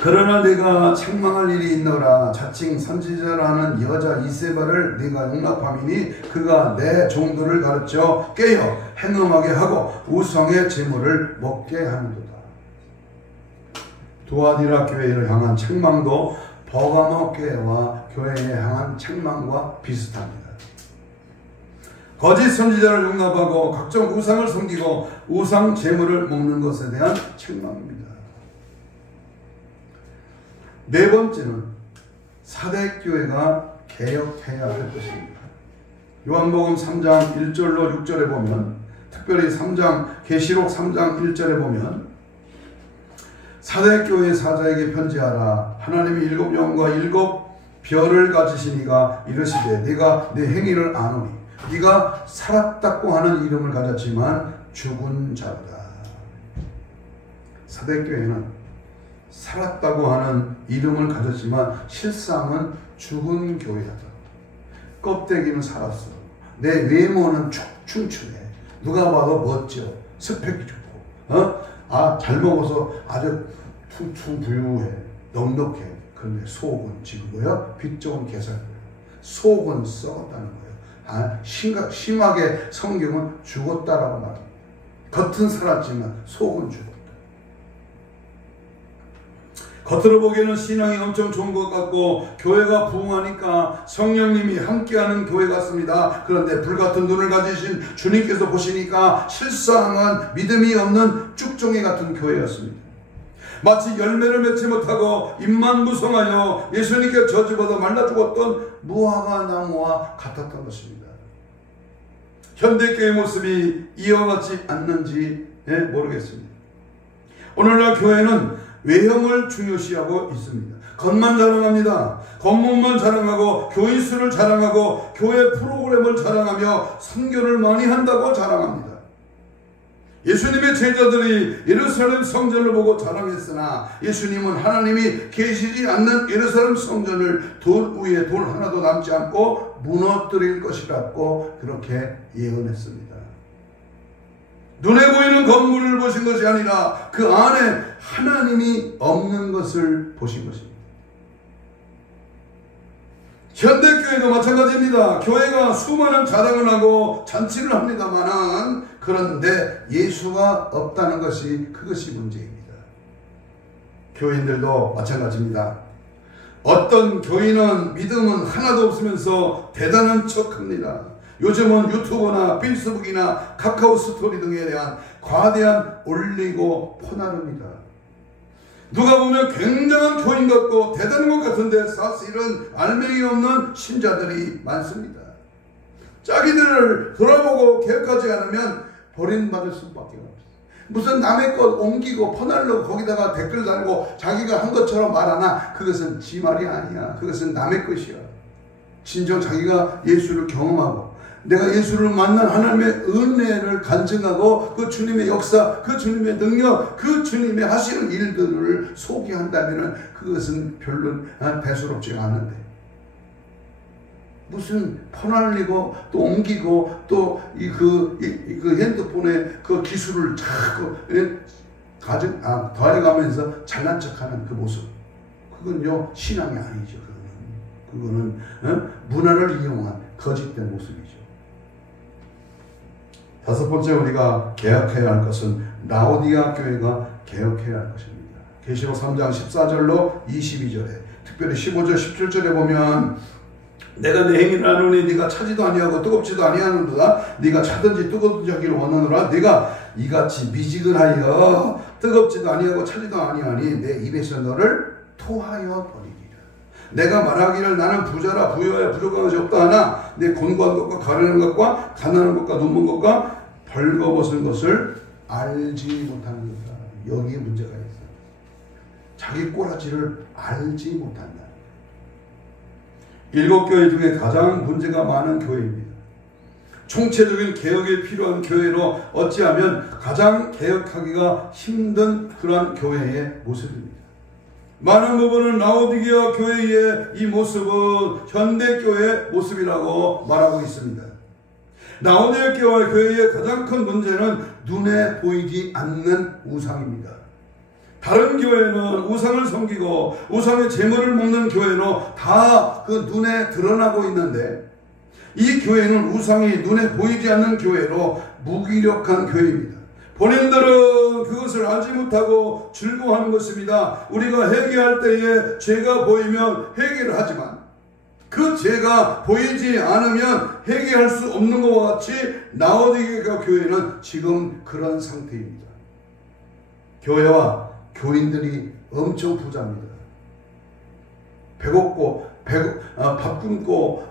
그러나 내가 책망할 일이 있노라. 자칭 선지자라는 여자 이세벨을 내가 용납함이니 그가 내 종들을 가르쳐 깨어 행음하게 하고 우상의 제물을 먹게 하는도다. 두아디라 교회를 향한 책망도 버가모 교회와 교회에 향한 책망과 비슷합니다. 거짓 선지자를 용납하고 각종 우상을 섬기고 우상 제물을 먹는 것에 대한 책망입니다. 네 번째는 사대교회가 개혁해야 할 것입니다. 요한복음 3장 1절로 6절에 보면, 특별히 계시록 3장 1절에 보면 사대교회 사자에게 편지하라. 하나님이 7 영과 7 별을 가지시니가 이르시되 네가 내 행위를 아노니 네가 살았다고 하는 이름을 가졌지만 죽은 자다. 사대교회는 살았다고 하는 이름을 가졌지만 실상은 죽은 교회다. 껍데기는 살았어. 내 외모는 충충해. 누가 봐도 멋져. 스펙이 좋고 잘 먹어서 아주 퉁퉁부유해. 넉넉해. 그런데 속은 지금 뭐야? 빛 좋은 개살구야. 속은 썩었다는 거예요. 심하게 성경은 죽었다라고 말합니다. 겉은 살았지만 속은 죽었다. 겉으로 보기에는 신앙이 엄청 좋은 것 같고 교회가 부흥하니까 성령님이 함께하는 교회 같습니다. 그런데 불같은 눈을 가지신 주님께서 보시니까 실상은 믿음이 없는 쭉정이 같은 교회였습니다. 마치 열매를 맺지 못하고 입만 무성하여 예수님께 저주받아 말라 죽었던 무화과 나무와 같았던 것입니다. 현대교회 모습이 이와 같지 않는지 모르겠습니다. 오늘날 교회는 외형을 중요시하고 있습니다. 겉만 자랑합니다. 겉몸만 자랑하고 교인 수를 자랑하고 교회 프로그램을 자랑하며 선교를 많이 한다고 자랑합니다. 예수님의 제자들이 예루살렘 성전을 보고 자랑했으나 예수님은 하나님이 계시지 않는 예루살렘 성전을 돌 위에 돌 하나도 남지 않고 무너뜨릴 것이라고 그렇게 예언했습니다. 눈에 보이는 건물을 보신 것이 아니라 그 안에 하나님이 없는 것을 보신 것입니다. 현대교회도 마찬가지입니다. 교회가 수많은 자랑을 하고 잔치를 합니다만 그런데 예수가 없다는 것이 그것이 문제입니다. 교인들도 마찬가지입니다. 어떤 교인은 믿음은 하나도 없으면서 대단한 척합니다. 요즘은 유튜브나 페이스북이나 카카오 스토리 등에 대한 과대한 올리고 포나릅니다. 누가 보면 굉장한 교인 같고 대단한 것 같은데 사실은 알맹이 없는 신자들이 많습니다. 자기들을 돌아보고 개혁하지 않으면 버림받을 수밖에 없어요. 무슨 남의 것 옮기고 퍼날르고 거기다가 댓글 달고 자기가 한 것처럼 말하나 그것은 지 말이 아니야. 그것은 남의 것이야. 진정 자기가 예수를 경험하고 내가 예수를 만난 하나님의 은혜를 간증하고 그 주님의 역사, 그 주님의 능력, 그 주님의 하시는 일들을 소개한다면 그것은 별로 대수롭지가 않은데, 무슨 퍼날리고 또 옮기고 또 그 핸드폰에 그 기술을 자꾸 더해가면서 잘난 척하는 그 모습, 그건요 신앙이 아니죠. 그거는 문화를 이용한 거짓된 모습이죠. 다섯 번째 우리가 개혁해야 할 것은 라오디게아 교회가 개혁해야 할 것입니다. 계시록 3장 14절로 22절에, 특별히 15절 17절에 보면 내가 내 행위를 아노니 네가 차지도 아니하고 뜨겁지도 아니하는도다. 네가 차든지 뜨겁든지 하기를 원하노라. 네가 이같이 미지근하여 뜨겁지도 아니하고 차지도 아니하니 내 입에서 너를 토하여 버리리라. 내가 말하기를 나는 부자라 부여에 부족한 것이 없다 하나 내 곤고한 것과 가려는 것과 가난한 것과 눈먼 것과 벌거벗은 것을 알지 못하는 것이다. 여기에 문제가 있어요. 자기 꼬라지를 알지 못한다. 7교회 중에 가장 문제가 많은 교회입니다. 총체적인 개혁이 필요한 교회로 어찌하면 가장 개혁하기가 힘든 그러한 교회의 모습입니다. 많은 부분은 라오디게아 교회의 이 모습은 현대교회의 모습이라고 말하고 있습니다. 라오디게아 교회의 가장 큰 문제는 눈에 보이지 않는 우상입니다. 다른 교회는 우상을 섬기고 우상의 제물을 먹는 교회로 다 그 눈에 드러나고 있는데, 이 교회는 우상이 눈에 보이지 않는 교회로 무기력한 교회입니다. 본인들은 그것을 알지 못하고 즐거워하는 것입니다. 우리가 회개할 때에 죄가 보이면 회개를 하지만 그 죄가 보이지 않으면 회개할 수 없는 것과 같이 라오디게아 교회는 지금 그런 상태입니다. 교회와 교인들이 엄청 부자입니다. 배고프고 밥 굶고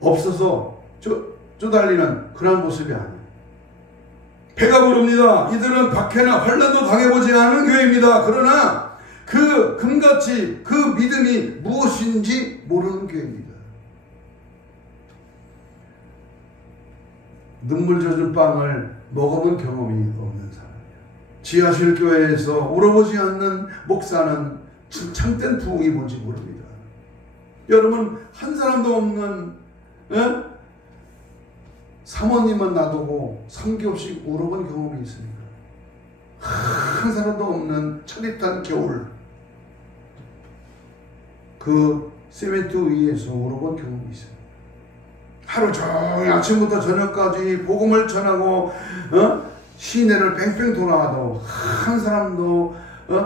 없어서 쪼달리는 그런 모습이 아니에요. 배가 부릅니다. 이들은 박해나 환난도 당해보지 않은 교회입니다. 그러나 그 금같이 그 믿음이 무엇인지 모르는 교회입니다. 눈물 젖은 빵을 먹어본 경험이 없는 사람이에요. 지하실 교회에서 울어보지 않는 목사는 참된 부흥이 뭔지 모릅니다. 여러분, 한 사람도 없는 사모님만 놔두고 3개 없이 울어본 경험이 있습니다. 한 사람도 없는 차릿한 겨울, 그 세멘트 위에서 울어본 경험이 있어요. 하루 종일 아침부터 저녁까지 복음을 전하고 시내를 뺑뺑 돌아와도 한 사람도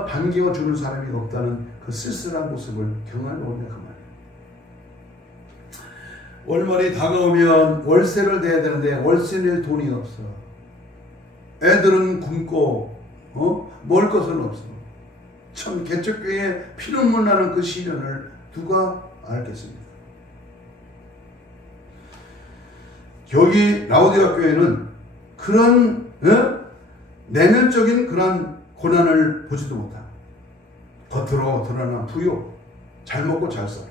반기워 주는 사람이 없다는 그 쓸쓸한 모습을 경험해 그 말이에요. 월말이 다가오면 월세를 내야 되는데 월세 낼 돈이 없어. 애들은 굶고 먹을 것은 없어. 참 개척교회에 피눈물 나는 그 시련을 누가 알겠습니까? 여기 라오디게아 교회는 그런 내면적인 그런 고난을 보지도 못한, 겉으로 드러난 부요, 잘 먹고 잘 살아.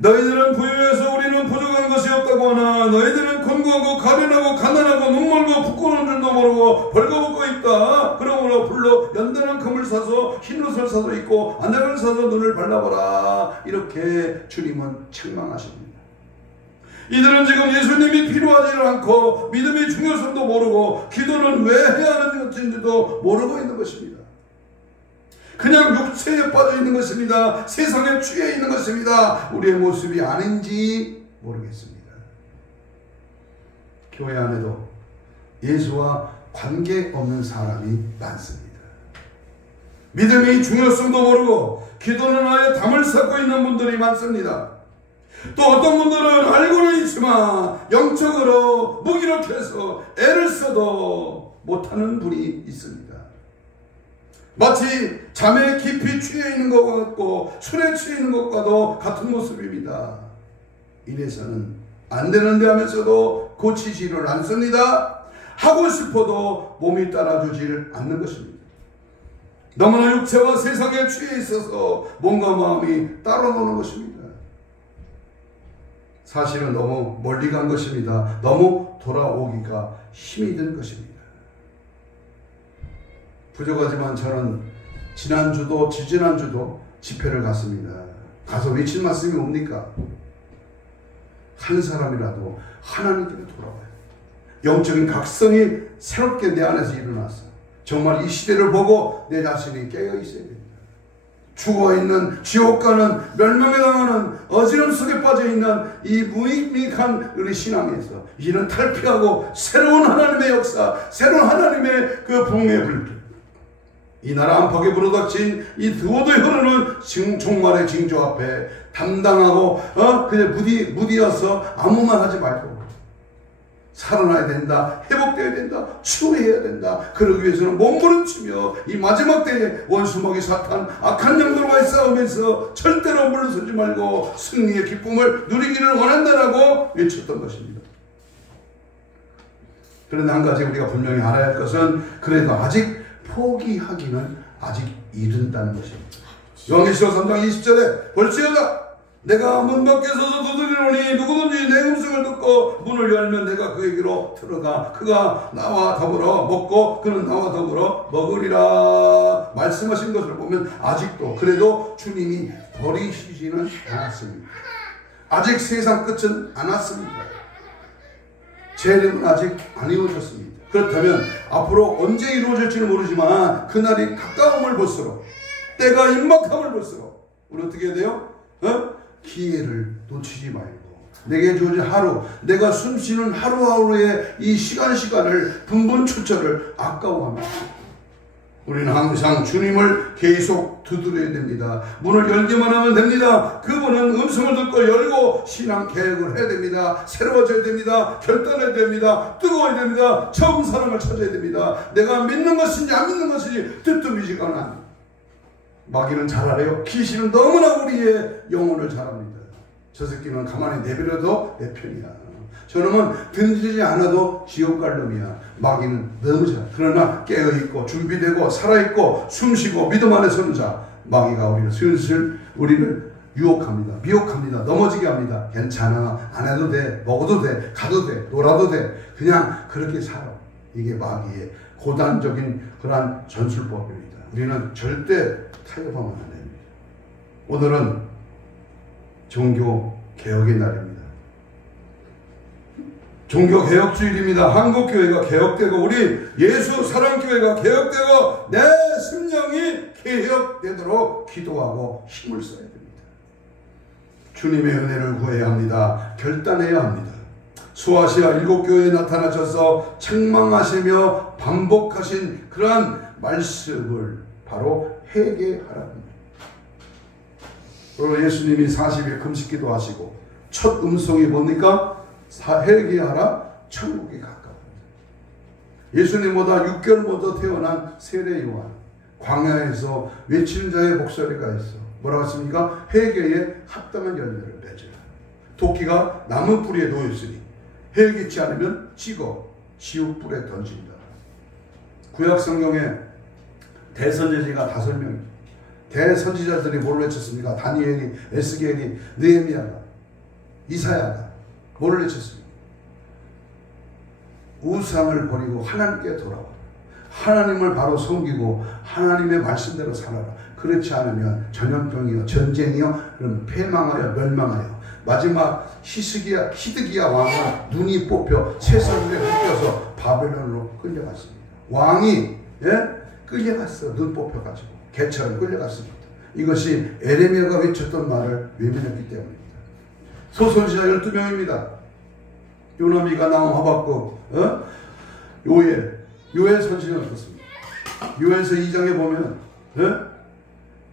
너희들은 부유해서 우리는 부족한 것이 없다고 하나 너희들은 곤고하고 가련하고 가난하고 눈멀고 부끄러운 줄도 모르고 벌거벗고 있다. 그러므로 불러 연단한 금을 사서 흰옷을 사서 입고 안약을 사서 눈을 발라보라. 이렇게 주님은 책망하십니다. 이들은 지금 예수님이 필요하지를 않고 믿음의 중요성도 모르고 기도는 왜 해야 하는 것인지도 모르고 있는 것입니다. 그냥 육체에 빠져 있는 것입니다. 세상에 취해 있는 것입니다. 우리의 모습이 아닌지 모르겠습니다. 교회 안에도 예수와 관계없는 사람이 많습니다. 믿음의 중요성도 모르고 기도는 아예 담을 쌓고 있는 분들이 많습니다. 또 어떤 분들은 알고는 있지만 영적으로 무기력해서 애를 써도 못하는 분이 있습니다. 마치 잠에 깊이 취해 있는 것 같고 술에 취해 있는 것과도 같은 모습입니다. 이래서는 안 되는데 하면서도 고치지를 않습니다. 하고 싶어도 몸이 따라주질 않는 것입니다. 너무나 육체와 세상에 취해 있어서 몸과 마음이 따로 노는 것입니다. 사실은 너무 멀리 간 것입니다. 너무 돌아오기가 힘이 든 것입니다. 부족하지만 저는 지난주도 지지난주도 집회를 갔습니다. 가서 외친 말씀이 뭡니까? 한 사람이라도 하나님께로 돌아와요. 영적인 각성이 새롭게 내 안에서 일어났어. 정말 이 시대를 보고 내 자신이 깨어 있어야 됩니다. 죽어있는, 지옥 가는, 멸망에 당하는, 어지럼 속에 빠져있는 이 무익무익한 우리 신앙에서 이는 탈피하고 새로운 하나님의 역사, 새로운 하나님의 그 봉의 불길, 이 나라 안팎에 불어닥친 이 두어도 흐르는 종말의 징조 앞에 담당하고 그냥 무디어서 아무 말 하지 말고 살아나야 된다, 회복되어야 된다, 치유해야 된다. 그러기 위해서는 몸부림치며 이 마지막 때에 원수마귀 사탄 악한 영들과의 싸움에서 절대로 물러서지 말고 승리의 기쁨을 누리기를 원한다라고 외쳤던 것입니다. 그런데 한 가지 우리가 분명히 알아야 할 것은 그래도 아직 포기하기는 아직 이른다는 것입니다. 요한계시록 3장 20절에 볼지어다 내가 문 밖에 서서 두드리노니 누구든지 내 음성을 듣고 문을 열면 내가 그에게로 들어가 그가 나와 더불어 먹고 그는 나와 더불어 먹으리라 말씀하신 것을 보면 아직도 그래도 주님이 버리시지는 않았습니다. 아직 세상 끝은 안 왔습니다. 재림은 아직 안 이루어졌습니다. 그렇다면 앞으로 언제 이루어질지는 모르지만 그날이 가까움을 볼수록 때가 임박함을 볼수록 우리 어떻게 해야 돼요? 기회를 놓치지 말고 내게 주어진 하루, 내가 숨쉬는 하루하루의 이 시간을 분분초철을 아까워합니다. 우리는 항상 주님을 계속 두드려야 됩니다. 문을 열기만 하면 됩니다. 그분은 음성을 듣고 열고 신앙 계획을 해야 됩니다. 새로워져야 됩니다. 결단해야 됩니다. 뜨거워야 됩니다. 처음 사랑을 찾아야 됩니다. 내가 믿는 것인지 안 믿는 것인지 뜨뜻미지근한 마귀는 잘 알아요. 귀신은 너무나 우리의 영혼을 잘 압니다. 저 새끼는 가만히 내버려도 내 편이야. 저놈은 든지지 않아도 지옥 갈 놈이야. 마귀는 너무 잘. 그러나 깨어있고 준비되고 살아있고 숨쉬고 믿음 안에 서는 자 마귀가 우리를 슬슬 우리를 유혹합니다. 미혹합니다. 넘어지게 합니다. 괜찮아. 안 해도 돼. 먹어도 돼. 가도 돼. 놀아도 돼. 그냥 그렇게 살아. 이게 마귀의 고단적인 그러한 전술법입니다. 우리는 절대 타협하면 안 됩니다. 오늘은 종교 개혁의 날입니다. 종교개혁주일입니다. 한국교회가 개혁되고 우리 예수 사랑교회가 개혁되고 내 심령이 개혁되도록 기도하고 힘을 써야 됩니다. 주님의 은혜를 구해야 합니다. 결단해야 합니다. 수아시아 7교회에 나타나셔서 책망하시며 반복하신 그러한 말씀을 바로 회개하라는 그리고 예수님이 40일 금식기도 하시고 첫 음성이 뭡니까? 회개하라 천국이 가까웠다. 예수님보다 6개월 먼저 태어난 세례 요한 광야에서 외치는 자의 목소리가 있어 뭐라고 했습니까? 회개에 합당한 열매를 맺으라. 도끼가 나무 뿌리에 놓였으니 회개치 않으면 찍어 지옥 불에 던진다. 구약 성경에 대선지자가 5명입니다. 대선지자들이 뭘 외쳤습니까? 다니엘이, 에스겔이, 느헤미야가, 이사야가 뭐를 외쳤습니까? 우상을 버리고 하나님께 돌아와. 하나님을 바로 섬기고 하나님의 말씀대로 살아라. 그렇지 않으면 전염병이요, 전쟁이요, 그럼 패망하여 멸망하여 마지막 히드기야 왕은 눈이 뽑혀 쇠사슬에 묶여서 바벨론으로 끌려갔습니다. 왕이 끌려갔어. 눈 뽑혀가지고 개처럼 끌려갔습니다. 이것이 에레미야가 외쳤던 말을 외면했기 때문입니다. 소선지자 12명입니다. 요나미가, 나움, 하박국, 요엘 선지자는 어떻습니까? 요엘서 2장에 보면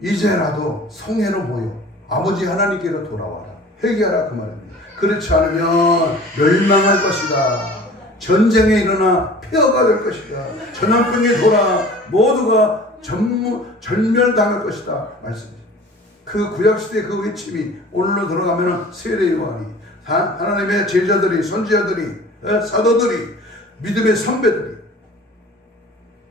이제라도 성회로 모여 아버지 하나님께로 돌아와라. 회개하라 그 말입니다. 그렇지 않으면 멸망할 것이다. 전쟁에 일어나 폐허가 될 것이다. 전염병이 돌아 모두가 절멸당할 것이다. 말씀입니다. 그 구약시대의 그 외침이 오늘로 들어가면 세례 요한이 하나님의 제자들이, 선지자들이, 사도들이, 믿음의 선배들이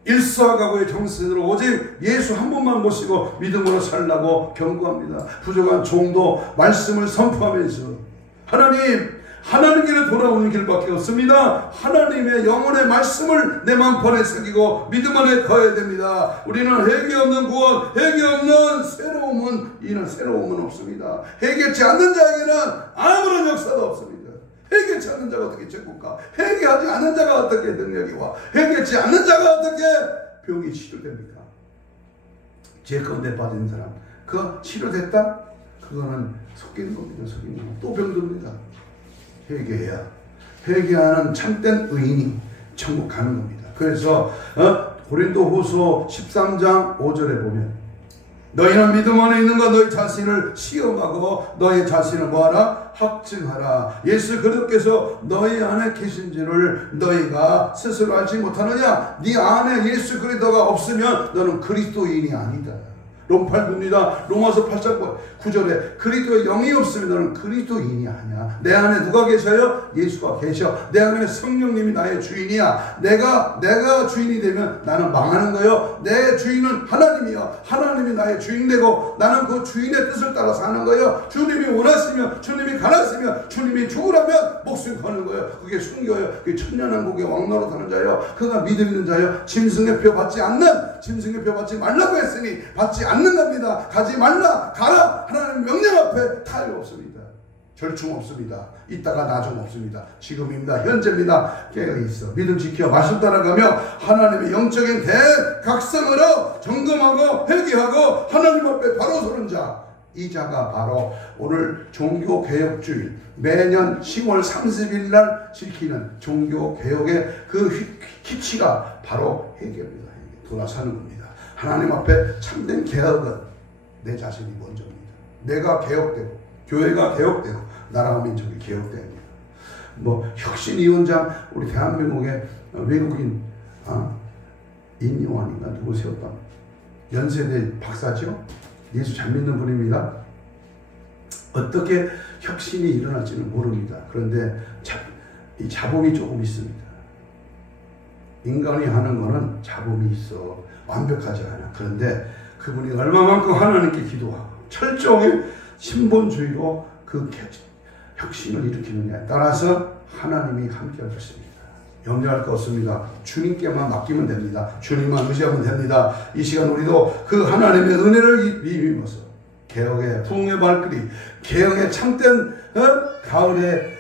일사각오의 정신으로 오직 예수 한 분만 모시고 믿음으로 살라고 경고합니다. 부족한 종도 말씀을 선포하면서 하나님께로 돌아오는 길밖에 없습니다. 하나님의 영혼의 말씀을 내 마음판에 새기고 믿음 안에 거해야 됩니다. 우리는 회개 없는 구원, 회개 없는 새로움은 없습니다. 회개치 않는 자에게는 아무런 역사도 없습니다. 회개치 않는 자가 어떻게 천국가? 회개하지 않는 자가 어떻게 능력이 와? 회개치 않는 자가 어떻게 병이 치료됩니까? 죄 가운데 빠진 사람, 그거 치료됐다? 그거는 속이는 겁니다. 속이는 거. 또 병듭니다. 회개해야, 회개하는 참된 의인이 천국 가는 겁니다. 그래서 고린도후서 13장 5절에 보면 너희는 믿음 안에 있는가 너희 자신을 시험하고 너희 자신을 뭐하라? 확증하라. 예수 그리스도께서 너희 안에 계신지를 너희가 스스로 알지 못하느냐? 네 안에 예수 그리스도가 없으면 너는 그리스도인이 아니다. 롬팔구입니다. 로마서 8장 9절에 그리스도의 영이 없으면 너는 그리스도인이 아니야. 내 안에 누가 계셔요? 예수가 계셔. 내 안에 성령님이 나의 주인이야. 내가 주인이 되면 나는 망하는 거예요. 내 주인은 하나님이요. 하나님이 나의 주인 되고 나는 그 주인의 뜻을 따라 사는 거예요. 주님이 원하시면, 주님이 가라시면, 주님이 죽으라면 목숨 거는 거예요. 그게 순교예요. 그게 천년왕국의 왕노로 타는 자예요. 그가 믿음 있는 자예요. 짐승의 표 받지 말라고 했으니 받지 않는 겁니다. 가지 말라, 가라. 하나님 명령 앞에 타협 없습니다. 절충 없습니다. 이따가 나중 없습니다. 지금입니다. 현재입니다. 깨어있어. 믿음 지켜 말씀 따라가며 하나님의 영적인 대각성으로 점검하고 회개하고 하나님 앞에 바로 서는 자, 이 자가 바로 오늘 종교개혁주일 매년 10월 30일 날 지키는 종교개혁의 그 기치가 바로 회개입니다. 돌아서는 겁니다. 하나님 앞에 참된 개혁은 내 자신이 먼저입니다. 내가 개혁되고 교회가 개혁되고 나라와 민족이 개혁됩니다. 혁신위원장 우리 대한민국의 외국인 인요한인가 누구세요? 연세대 박사죠. 예수 잘 믿는 분입니다. 어떻게 혁신이 일어날지는 모릅니다. 그런데 이 자본이 조금 있습니다. 인간이 하는 거는 자본이 있어. 완벽하지 않아. 그런데 그분이 얼마만큼 하나님께 기도하고 철저히 신본주의로 그 혁신을 일으키느냐에 따라서 하나님이 함께할 것입니다. 염려할 거 없습니다. 주님께만 맡기면 됩니다. 주님만 의지하면 됩니다. 이 시간 우리도 그 하나님의 은혜를 입으면서 개혁의 부흥의 발길이, 개혁의 참된 가을의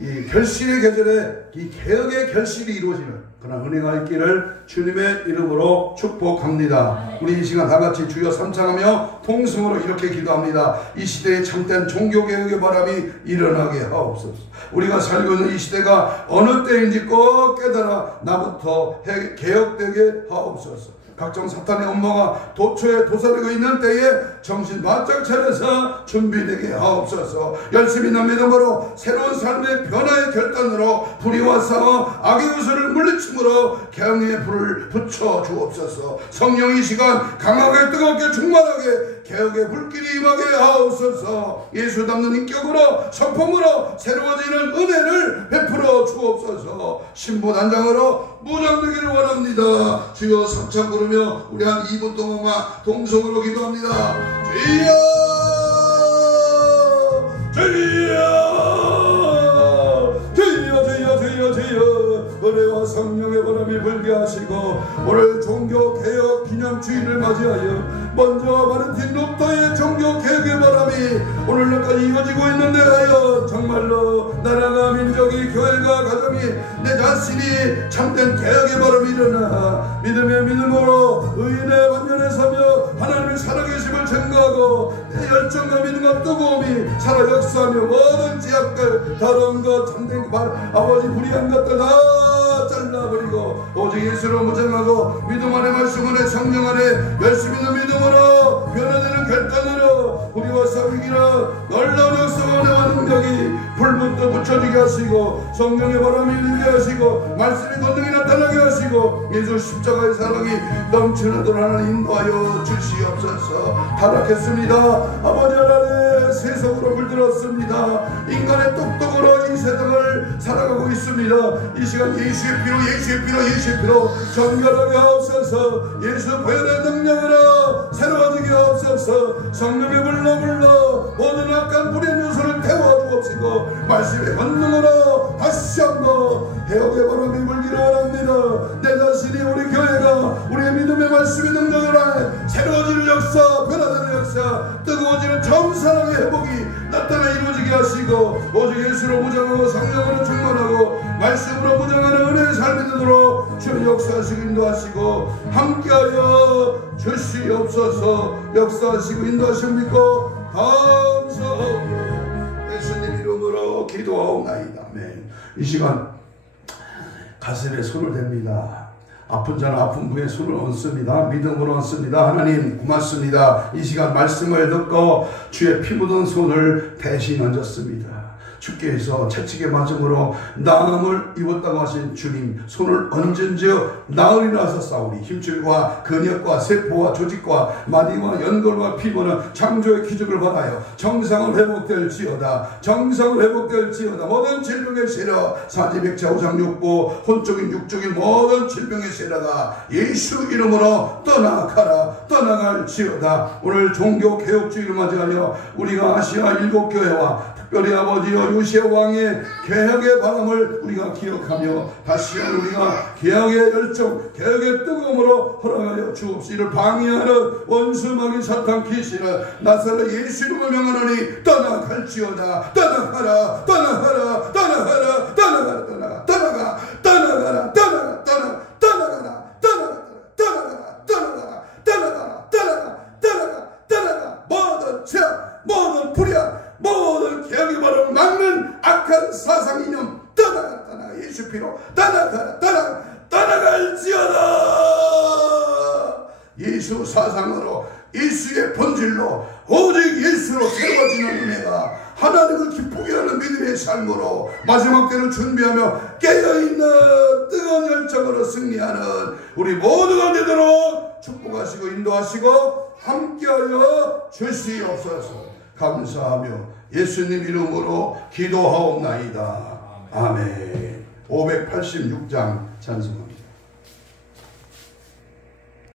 이 결실의 계절에 이 개혁의 결실이 이루어지는 그런 은혜가 있기를 주님의 이름으로 축복합니다. 우리 이 시간 다같이 주여 삼창하며 통성으로 이렇게 기도합니다. 이 시대에 참된 종교개혁의 바람이 일어나게 하옵소서. 우리가 살고 있는 이 시대가 어느 때인지 꼭 깨달아 나부터 개혁되게 하옵소서. 각종 사탄의 음모가 도처에 도사리고 있는 때에 정신 바짝 차려서 준비되게 하옵소서. 열심히 난 믿음으로 새로운 삶의 변화의 결단으로 불의와 싸워 악의 구슬을 물리침으로 개혁의 불을 붙여 주옵소서. 성령 이 시간 강하게 뜨겁게 충만하게 개혁의 불길이 임하게 하옵소서. 예수 담는 인격으로 성품으로 새로워지는 은혜를 베풀어 주옵소서. 신부단장으로 무장되기를 원합니다. 주여 삼창 부르며 우리 한 2분 동안만 동성으로 기도합니다. 주여 주여 주여 주여 주여 주여 은혜와 성령의 바람이 불게 하시고 오늘 종교개혁 기념주의를 맞이하여 먼저 마르틴 루터의 종교개혁의 바람이 오늘날까지 이어지고 있는데 하여 정말로 나라가 민족이 교회가 가정이 내 자신이 참된 개혁의 바람이 일어나 믿음의 믿음으로 의인의 완전에 서며 하나님의 살아계심을 증거하고 내 열정과 믿음과 뜨거움이 살아 역사하며 모든 제약들 더러운 것 참된 것 아버지 불의한 것들 다 잘라버리고 오직 예수로 무장하고 믿음 안에 말씀 안에 성령 안에 열심히 있는 믿음으로 변화되는 결단으로 우리와 싸우기나 놀라운 역사와 은혜와 능력이 불문도 붙여지게 하시고 성령의 바람이 일게 하시고 말씀의 권능이 나타나게 하시고 예수 십자가의 사랑이 넘치는 하나님 인도하여 주시옵소서. 타락했습니다. 아버지 하나님 세속으로 물들었습니다. 인간의 똑똑으로 이 세상을 살아가고 있습니다. 이 시간 예수의 피로 정결하게 하옵소서. 주옵소서. 예수 보혈의 능력으로 새로워지게 하옵소서. 성령의 불러 모든 악한 불의 요소를 태워 주옵시고 말씀의 권능으로 다시 한번 해옥의 바람이 불기를 원합니다. 내 자신이 우리 교회가 우리의 믿음의 말씀의 능력으로 새로워지는 역사, 변화되는 역사, 뜨거워지는 정사랑의 회복이 나타나 이루어지게 하시고 오직 예수로 무장하고 성령으로 충만하고 말씀으로 무장하는 은혜의 삶이 되도록 주님 역사하시고 인도하시고 함께하여 주시옵소서. 역사하시고 인도하시고 믿고 감사하옵나이다. 예수님 이름으로 기도하옵나이다. 아멘. 이 시간 가슴에 손을 댑니다. 아픈 자는 아픈 분의 손을 얹습니다. 믿음으로 얹습니다. 하나님 고맙습니다. 이 시간 말씀을 듣고 주의 피 묻은 손을 대신 얹었습니다. 주께서 채찍에 맞음으로 나음을 입었다고 하신 주님 손을 얹은즉 나으리라 하셨사오니 힘줄과 근육과 세포와 조직과 마디와 연골과 피부는 창조의 기적을 받아요 정상을 회복될지어다. 정상을 회복될지어다. 모든 질병의 세라 사지백차 우상육부 혼적인 육적인 모든 질병의 세라가 예수 이름으로 떠나가라. 떠나갈지어다. 오늘 종교개혁주의를 맞이하여 우리가 아시아 일곱 교회와 특별히 아버지여 요시아 왕의 개혁의 바람을 우리가 기억하며 다시 한번 우리가 개혁의 열정, 개혁의 뜨거움으로 허락하여 주옵시고 이를 방해하는 원수마귀 사탄 귀신을 나사렛 예수 이름으로 명하노니 떠나갈지어다. 떠나가라. 떠나가라. 떠나가라. 떠나가라. 떠나가. 떠나가. 떠나가라. 떠나가. 떠나가. 떠나가라. 떠나가. 떠나가라. 떠나가라. 떠나가라. 떠나가. 떠나가. 떠나가. 모든 죄악, 모든 불의악, 모든 개혁의 바람을 막는 악한 사상 이념 떠나가. 떠나가. 예수 피로 떠나가라. 떠나가. 떠나갈지어다. 예수 사상으로 예수의 본질로 오직 예수로 세워지는 은혜가 하나님을 기쁘게 하는 믿음의 삶으로 마지막 때를 준비하며 깨어있는 뜨거운 열정으로 승리하는 우리 모두가 되도록 축복하시고 인도하시고 함께하여 주시옵소서. 감사하며 예수님 이름으로 기도하옵나이다. 아멘. 586장 찬송.